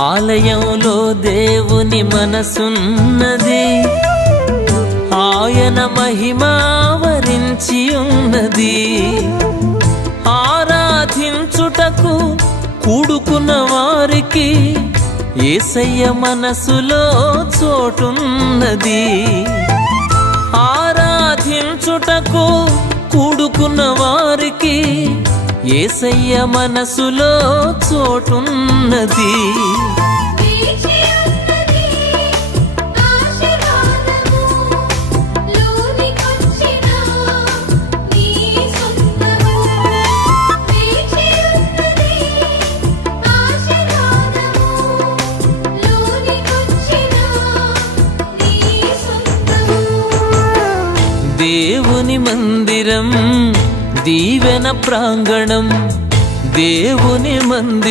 ఆలయంలో దేవుని మనసున్నది, ఆయన మహిమావరించి ఉన్నది. ఆరాధించుటకు కూడుకున్న వారికి యేసయ్య మనసులో చోటున్నది. ఆరాధించుటకు కూడుకున్న వారికి యేసయ్య మనసులో చోటున్నది. దేవుని మందిరం దీవెన ప్రాంగణం, దేవుని మందిరం